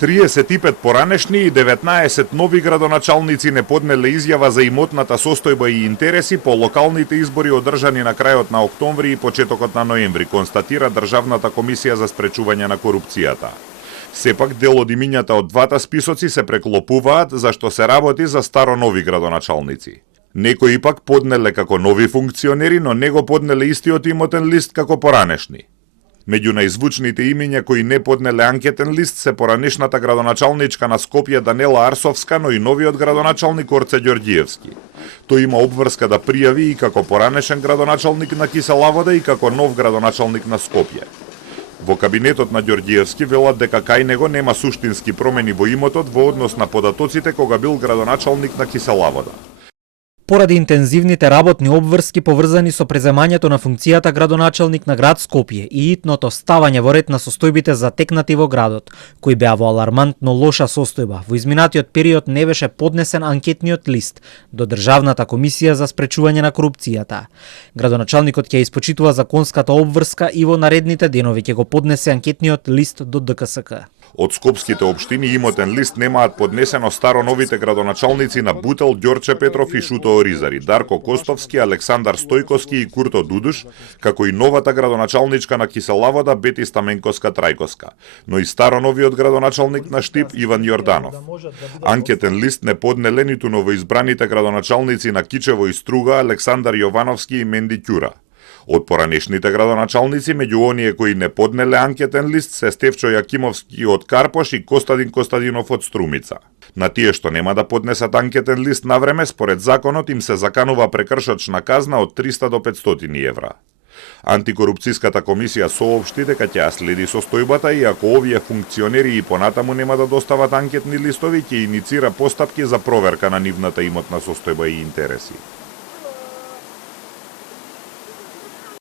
35 поранешни и 19 нови градоначалници не поднеле изјава за имотната состојба и интереси по локалните избори одржани на крајот на октомври и почетокот на ноември, констатира Државната комисија за спречување на корупцијата. Сепак дел од имињата од двата списоци се преклопуваат, зашто се работи за старо-нови градоначалници. Некои пак поднеле како нови функционери, но не го поднеле истиот имотен лист како поранешни. Меѓу најзвучните имиња кои не поднеле анкетен лист се поранешната градоначалничка на Скопје Данела Арсовска, но и новиот градоначалник Орце Ѓорѓиевски. Тој има обврска да пријави и како поранешен градоначалник на Кисела Вода и како нов градоначалник на Скопје. Во кабинетот на Ѓорѓиевски велат дека кај него нема суштински промени во имотот во однос на податоците кога бил градоначалник на Кисела Вода. Поради интензивните работни обврски поврзани со преземањето на функцијата градоначалник на град Скопје и итното ставање во ред на состојбите затекнати во градот, кои беа во алармантно лоша состојба, во изминатиот период не беше поднесен анкетниот лист до Државната комисија за спречување на корупцијата. Градоначалникот ќе испочитува законската обврска и во наредните денови ќе го поднесе анкетниот лист до ДКСК. Од скопските општини имотен лист немаат поднесено старо-новите градоначалници на Бутел, Ѓорче Петров и Шуто Оризари, Дарко Костовски, Александар Стојковски и Курто Дудуш, како и новата градоначалничка на Кисела Вода Бети Стаменковска Трајковска, но и старо-новиот градоначалник на Штип Иван Јорданов. Анкетен лист не поднеле ниту новоизбраните градоначалници на Кичево и Струга Александар Јовановски и Менди Ќура. Од поранешните градоначалници, меѓу оние кои не поднеле анкетен лист се Стефчо Јакимовски од Карпош и Костадин Костадинов од Струмица. На тие што нема да поднесат анкетен лист на време, според законот им се заканува прекршочна казна од 300 до 500 евра. Антикорупцијската комисија соопшти дека ќе ја следи состојбата и ако овие функционери и понатаму нема да достават анкетни листови, ќе иницира постапки за проверка на нивната имотна состојба и интереси.